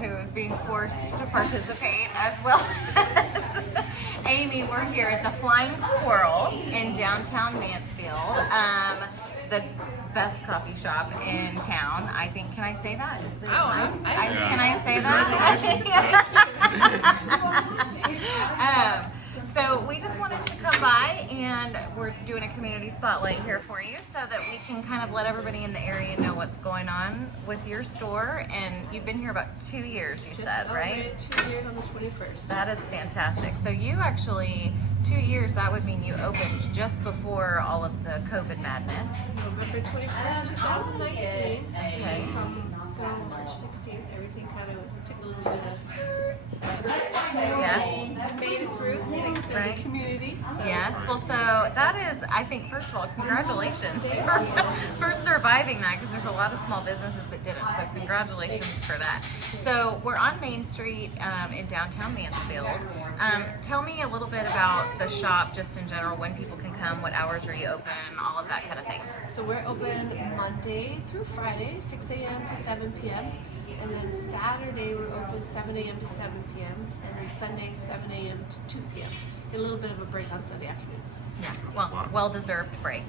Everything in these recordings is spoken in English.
who is being forced to participate, as well as Amy. We're here at the Flying Squirrel in downtown Mansfield. The best coffee shop in town, I think. Can I say that? Can I say that? So we just wanted to come by, and we're doing a community spotlight here for you so that we can kind of let everybody in the area know what's going on with your store. And you've been here about 2 years, you said, right? 2 years on the 21st. That is fantastic. So you actually, 2 years, that would mean you opened just before all of the COVID madness. November 21st, 2019. Okay. Come March 16th, everything kind of took a little bit of made it through thanks to the community. So. Yes, well, so that is, I think, first of all, congratulations for surviving that, because there's a lot of small businesses that didn't, so congratulations for that. So we're on Main Street in downtown Mansfield. Tell me a little bit about the shop just in general, when people can come, what hours are you open, all of that kind of thing. So we're open Monday through Friday, 6 a.m. to 7 p.m. And then Saturday we're open 7 a.m. to 7 p.m. And then Sunday 7 a.m. to 2 p.m. A little bit of a break on Sunday afternoons. Yeah, well-deserved break.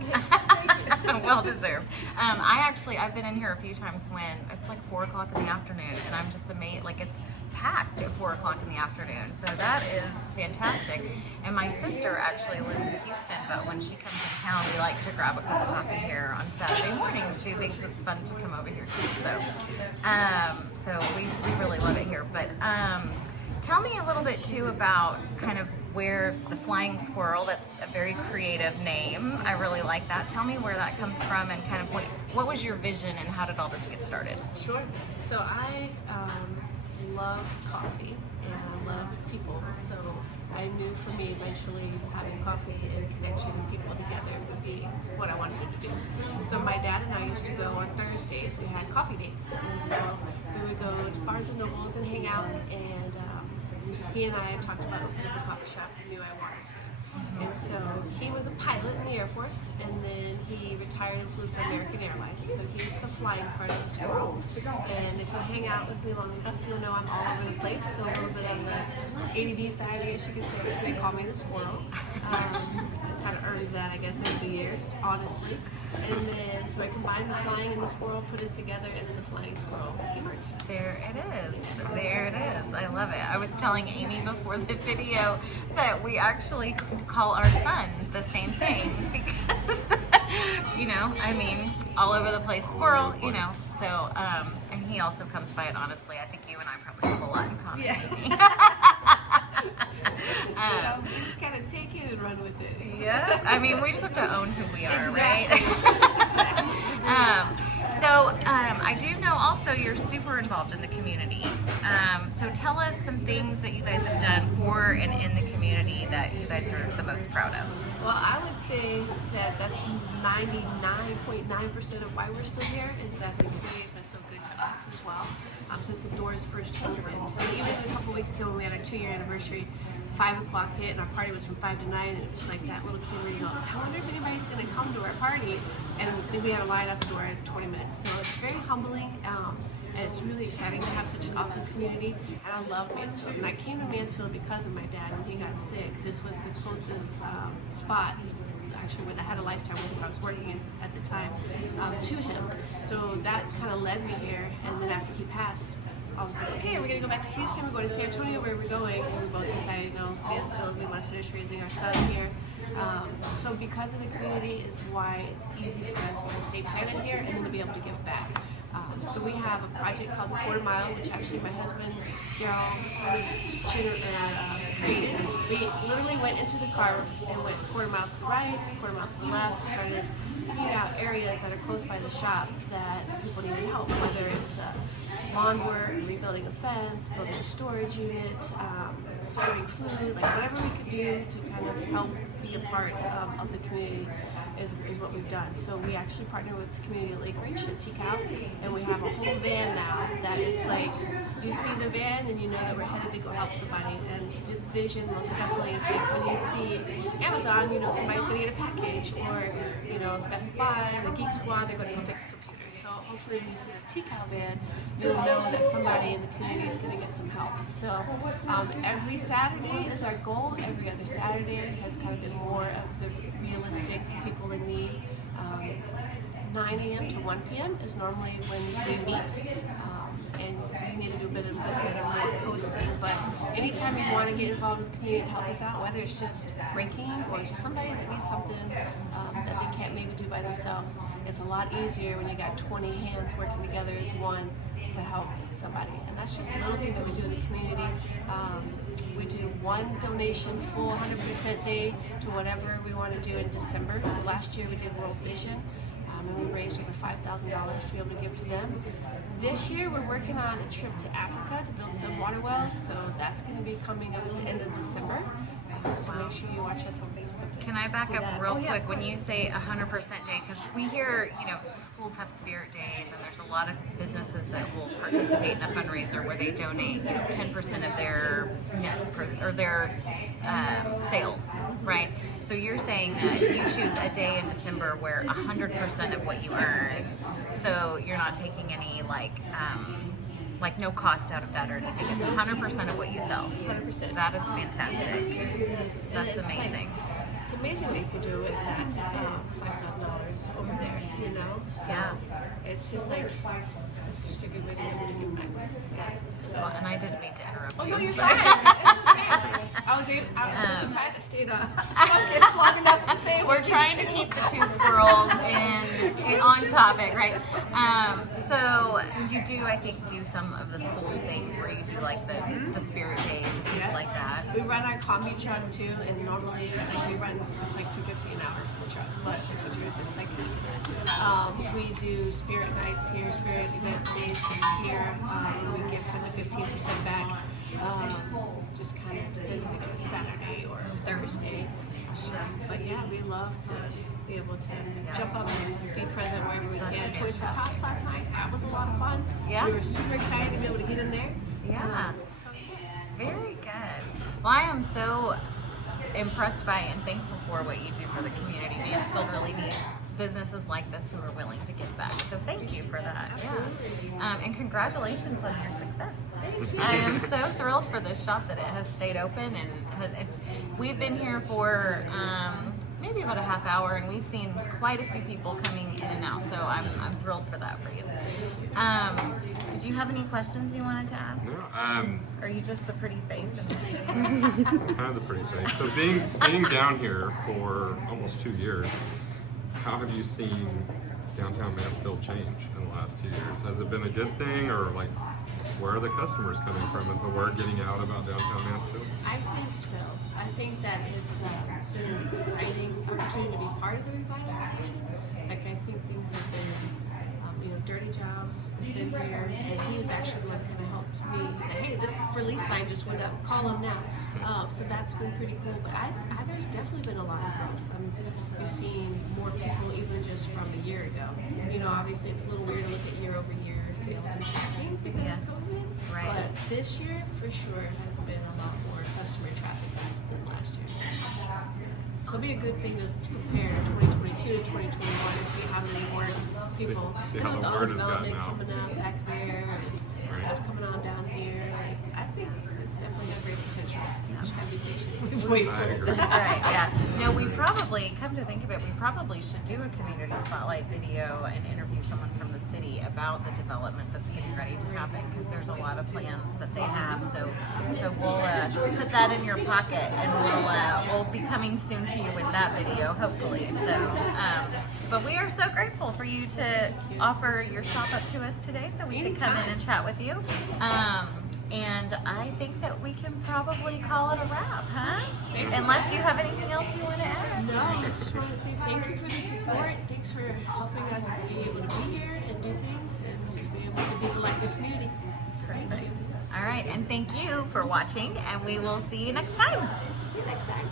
Well-deserved. I've been in here a few times when it's like 4 o'clock in the afternoon, and I'm just amazed, like it's packed at 4 o'clock in the afternoon. So that is fantastic. And my sister actually lives in Houston, but when she comes to town, we like to grab a cup of coffee here on Saturday mornings. She thinks it's fun to come over here too. So we really love it here. But tell me a little bit too about kind of where the Flying Squirrel, that's a very creative name. I really like that. Tell me where that comes from, and kind of what was your vision, and how did all this get started? Sure. So I love coffee and I love people. So I knew for me eventually having coffee and connection people together would be what I wanted to do. So my dad and I used to go on Thursdays. We had coffee dates, and so we would go to Barnes and Nobles and hang out, and he and I talked about opening a coffee shop. I knew I wanted to. And so he was a pilot in the Air Force, and then he retired and flew for American Airlines. So he's the flying part of the Squirrel. And if you hang out with me long enough, you'll know I'm all over the place. So a little bit on the ADD side, I guess you could say. So they call me the Squirrel. I kind of earned that, I guess, over the years, honestly. And then, so I combined the flying and the squirrel, put us together, and then the Flying Squirrel emerged. There it is. There it is. I love it. I was telling Amy before the video that we actually call our son the same thing because, all over the place, squirrel, So, and he also comes by it honestly. I think you and I probably have a lot in common. Yeah. We just kind of take it and run with it. Yeah. We just have to own who we are, exactly. Right? So I do know also you're super involved in the community. So tell us some things that you guys have done for and in the community that you guys are the most proud of. Well, I would say that that's 99.9% of why we're still here, is that the community has been so good to us as well. Since the doors first opened. Even a couple weeks ago when we had our 2-year anniversary, 5 o'clock hit and our party was from 5 to 9, and it was like that little kid where you go, I wonder if anybody's going to come to our party. And then we had a line at the door in 20 minutes. So it's very humbling. And it's really exciting to have such an awesome community, and I love Mansfield. And I came to Mansfield because of my dad. When he got sick, this was the closest spot, actually, when I had a lifetime with him, I was working at the time, to him. So that kind of led me here, and then after he passed, I was like, okay, we're going to go back to Houston, we're going to San Antonio, where are we going? And we both decided, no, Mansfield, we want to finish raising our son here. So because of the community is why it's easy for us to stay planted here and then to be able to give back. So we have a project called the Quarter Mile, which actually my husband, Daryl, created. We literally went into the car and went quarter mile to the right, quarter mile to the left, started picking out areas that are close by the shop that people need help, whether it's lawn work, rebuilding a fence, building a storage unit, serving food, like whatever we could do to kind of help be a part of the community is what we've done. So we actually partner with the community at Lake Ridge at TCAL, and we have a whole van now that it's like, you see the van and you know that we're headed to go help somebody. And his vision most definitely is like when you see Amazon, you know somebody's going to get a package, or Best Buy, the Geek Squad, they're going to go fix a computer. So hopefully when you see this decal van, you'll know that somebody in the community is going to get some help. So every Saturday is our goal. Every other Saturday has kind of been more of the realistic people in need. 9 a.m. to 1 p.m. is normally when we meet. And we need to do a bit better more posting, but anytime you want to get involved with the community and help us out, whether it's just breaking or just somebody that needs something that they can't maybe do by themselves, it's a lot easier when you got 20 hands working together as one to help somebody. And that's just a little thing that we do in the community. We do one donation full 100% day to whatever we want to do in December. So last year we did World Vision. And we raised over $5,000 to be able to give to them. This year we're working on a trip to Africa to build some water wells, so that's going to be coming up at the end of December. So make sure you watch us on Facebook. Can I back up real quick? When you say 100% day, because we hear, schools have spirit days, and there's a lot of businesses that will participate in the fundraiser where they donate 10% of their their sales, right? So you're saying that you choose a day in December where 100% of what you earn, so you're not taking any like no cost out of that or anything. It's 100% of what you sell. 100%. That is fantastic. Yes. That's amazing. It's amazing what you can do with that $5,000 over there, So it's just it's just a good way to give back. So, and I didn't mean to interrupt you. Oh no, you're fine. It's okay. I was so surprised I stayed on focus long enough to say we're trying to keep the two squirrels in on topic, right? So you do, I think, do some of the school things where you do like the spirit days and things like that. We run our commute truck too, and normally we run it's like $2.50 an hour for the truck, but for teachers it's like we do spirit nights here, spirit event days here. We give 10 to 15% back. Just kind of depends if it's Saturday or Thursday. But yeah, we love to be able to jump up and be present wherever we can. Toys for Tots last night, that was a lot of fun. Yeah. We were super excited to be able to get in there. Yeah. Very good. Well, I am so impressed by and thankful for what you do for the community. Mansfield really needs businesses like this who are willing to give back. So thank you for that. Yeah. And congratulations on your success. I am so thrilled for this shop that it has stayed open, and we've been here for maybe about a half hour, and we've seen quite a few people coming in and out. So I'm thrilled for that for you. Did you have any questions you wanted to ask? No, Or are you just the pretty face in this video? I'm kind of the pretty face. So being down here for almost 2 years, how have you seen Downtown Mansfield change in the last 2 years? Has it been a good thing, or like where are the customers coming from? Is the word getting out about Downtown Mansfield? I think so. I think that it's been an exciting opportunity to be part of the revitalization. Like I think things have been, Dirty Jobs has been here, and he was actually the one that kind of helped me. He said, "Hey, this release sign just went up. Call him now." So that's been pretty cool. But there's definitely been a lot of growth. We've seen more people even just from a year ago. Obviously it's a little weird to look at year-over-year sales and tracking because of COVID. Right. But this year, for sure, has been a lot more customer traffic than last year. So it'll be a good thing to compare 2022 to 2021 and see how many more people. See how the word has gotten out. Coming out back there and stuff coming on down here. I think it's definitely got great potential. Just gotta be patient. Wait for it. That's right, yeah. No, we probably, come to think of it, we probably should do a community spotlight video and interview someone from the city about the development that's getting ready to happen, because there's a lot of plans that they have. So we'll put that in your pocket, and we'll be coming soon to you with that video, hopefully. So, but we are so grateful for you to offer your shop up to us today, so we could come in and chat with you. And I think that we can probably call it a wrap, huh? Unless you have anything else you want to add. No, I just want to say thank you for the support. Thanks for helping us to be able to be here and do things and just be able to be like the community. So thank you. All right, and thank you for watching, and we will see you next time. See you next time.